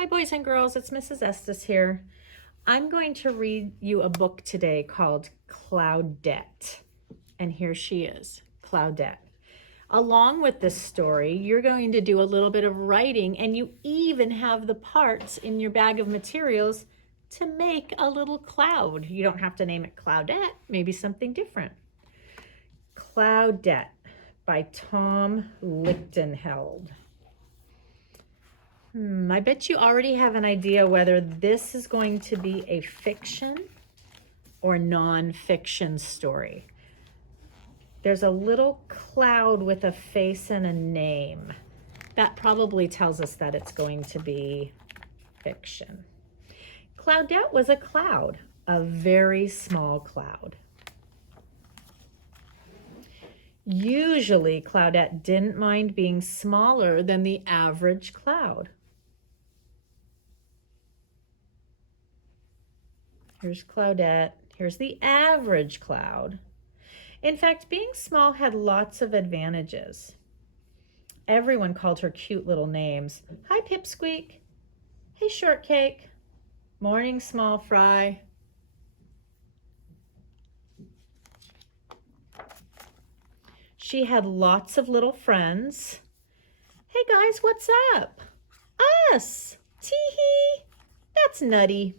Hi, boys and girls. It's Mrs. Estes here. I'm going to read you a book today called Cloudette. And here she is, Cloudette. Along with this story, you're going to do a little bit of writing, and you even have the parts in your bag of materials to make a little cloud. You don't have to name it Cloudette, maybe something different. Cloudette by Tom Lichtenheld. I bet you already have an idea whether this is going to be a fiction or non-fiction story. There's a little cloud with a face and a name. That probably tells us that it's going to be fiction. Cloudette was a cloud, a very small cloud. Usually, Cloudette didn't mind being smaller than the average cloud. Here's Cloudette. Here's the average cloud. In fact, being small had lots of advantages. Everyone called her cute little names. Hi, Pipsqueak. Hey, Shortcake. Morning, Small Fry. She had lots of little friends. Hey, guys, what's up? Us. Tee-hee. That's Nutty.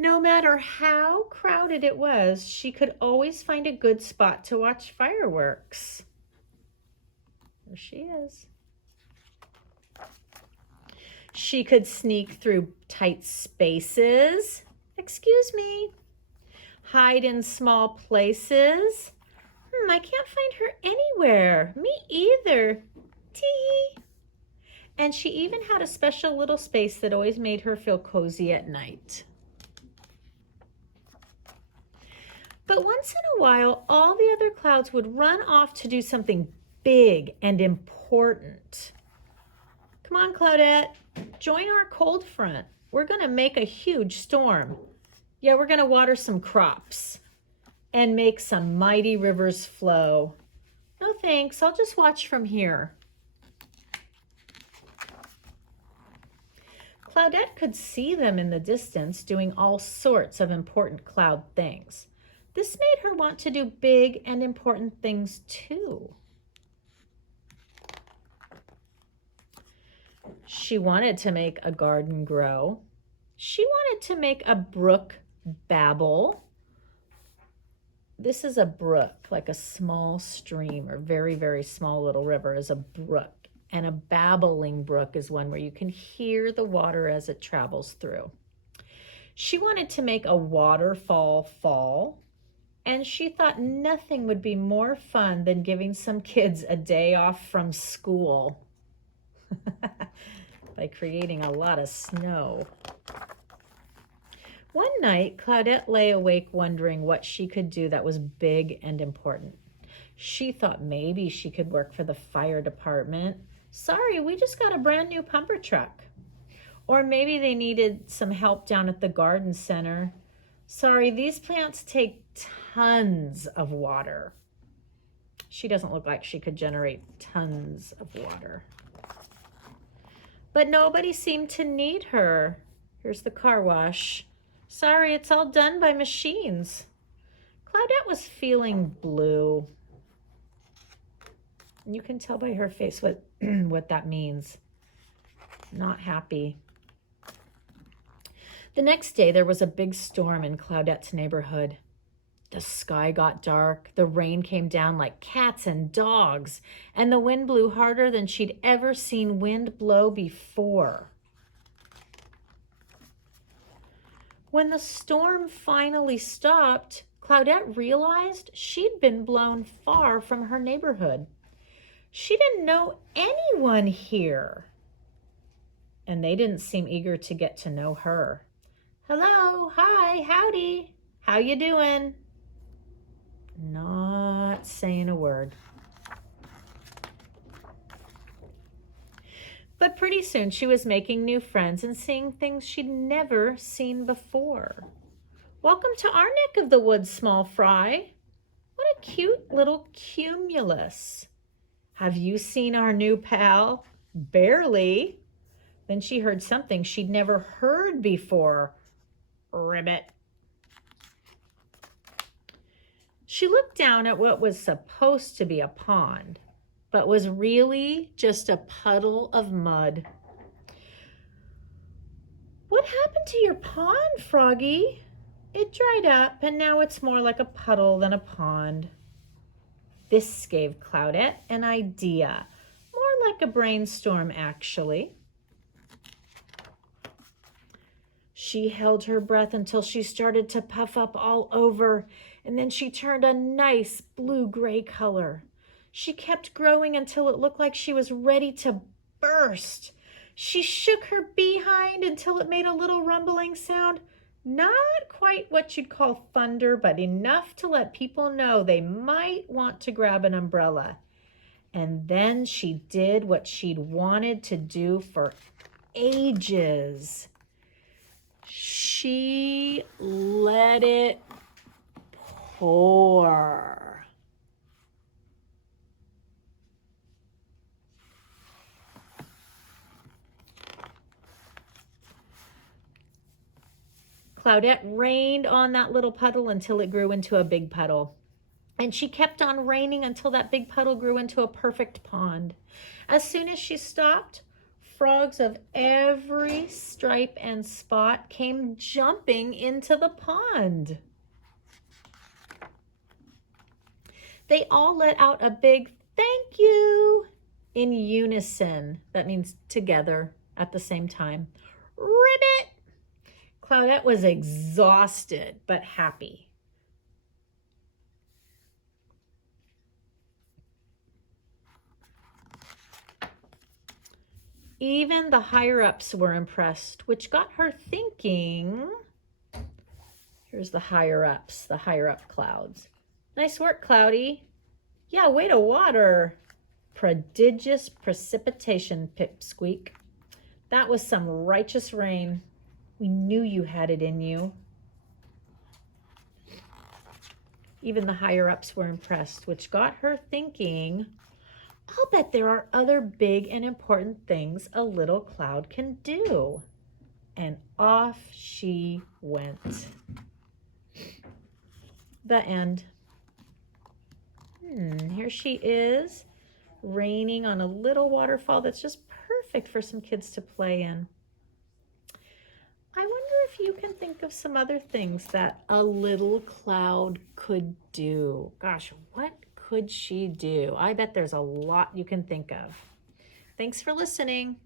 No matter how crowded it was, she could always find a good spot to watch fireworks. There she is. She could sneak through tight spaces. Excuse me. Hide in small places. I can't find her anywhere. Me either. Tee. And she even had a special little space that always made her feel cozy at night. But once in a while, all the other clouds would run off to do something big and important. Come on, Cloudette, join our cold front. We're going to make a huge storm. Yeah, we're going to water some crops and make some mighty rivers flow. No thanks, I'll just watch from here. Cloudette could see them in the distance doing all sorts of important cloud things. This made her want to do big and important things too. She wanted to make a garden grow. She wanted to make a brook babble. This is a brook, like a small stream or very, very small little river is a brook. And a babbling brook is one where you can hear the water as it travels through. She wanted to make a waterfall fall. And she thought nothing would be more fun than giving some kids a day off from school by creating a lot of snow. One night, Cloudette lay awake wondering what she could do that was big and important. She thought maybe she could work for the fire department. Sorry, we just got a brand new pumper truck. Or maybe they needed some help down at the garden center. Sorry, these plants take tons of water. She doesn't look like she could generate tons of water. But nobody seemed to need her. Here's the car wash. Sorry, it's all done by machines. Cloudette was feeling blue. You can tell by her face what, what that means. Not happy. The next day, there was a big storm in Cloudette's neighborhood. The sky got dark, the rain came down like cats and dogs, and the wind blew harder than she'd ever seen wind blow before. When the storm finally stopped, Cloudette realized she'd been blown far from her neighborhood. She didn't know anyone here, and they didn't seem eager to get to know her. Hello, hi, howdy, how you doing? Not saying a word. But pretty soon she was making new friends and seeing things she'd never seen before. Welcome to our neck of the woods, Small Fry. What a cute little cumulus. Have you seen our new pal? Barely. Then she heard something she'd never heard before. Ribbit. She looked down at what was supposed to be a pond, but was really just a puddle of mud. What happened to your pond, Froggy? It dried up, and now it's more like a puddle than a pond. This gave Cloudette an idea, more like a brainstorm, actually. She held her breath until she started to puff up all over, and then she turned a nice blue-gray color. She kept growing until it looked like she was ready to burst. She shook her behind until it made a little rumbling sound. Not quite what you'd call thunder, but enough to let people know they might want to grab an umbrella. And then she did what she'd wanted to do for ages. She let it pour. Cloudette rained on that little puddle until it grew into a big puddle. And she kept on raining until that big puddle grew into a perfect pond. As soon as she stopped, frogs of every stripe and spot came jumping into the pond. They all let out a big thank you in unison. That means together at the same time. Ribbit! Cloudette was exhausted but happy. Even the higher-ups were impressed, which got her thinking. Here's the higher-ups, the higher-up clouds. Nice work, Cloudy. Yeah, way to water. Prodigious precipitation, Pipsqueak. That was some righteous rain. We knew you had it in you. Even the higher-ups were impressed, which got her thinking, I'll bet there are other big and important things a little cloud can do. And off she went. The end. Here she is, raining on a little waterfall that's just perfect for some kids to play in. I wonder if you can think of some other things that a little cloud could do. Gosh, what could she do? I bet there's a lot you can think of. Thanks for listening.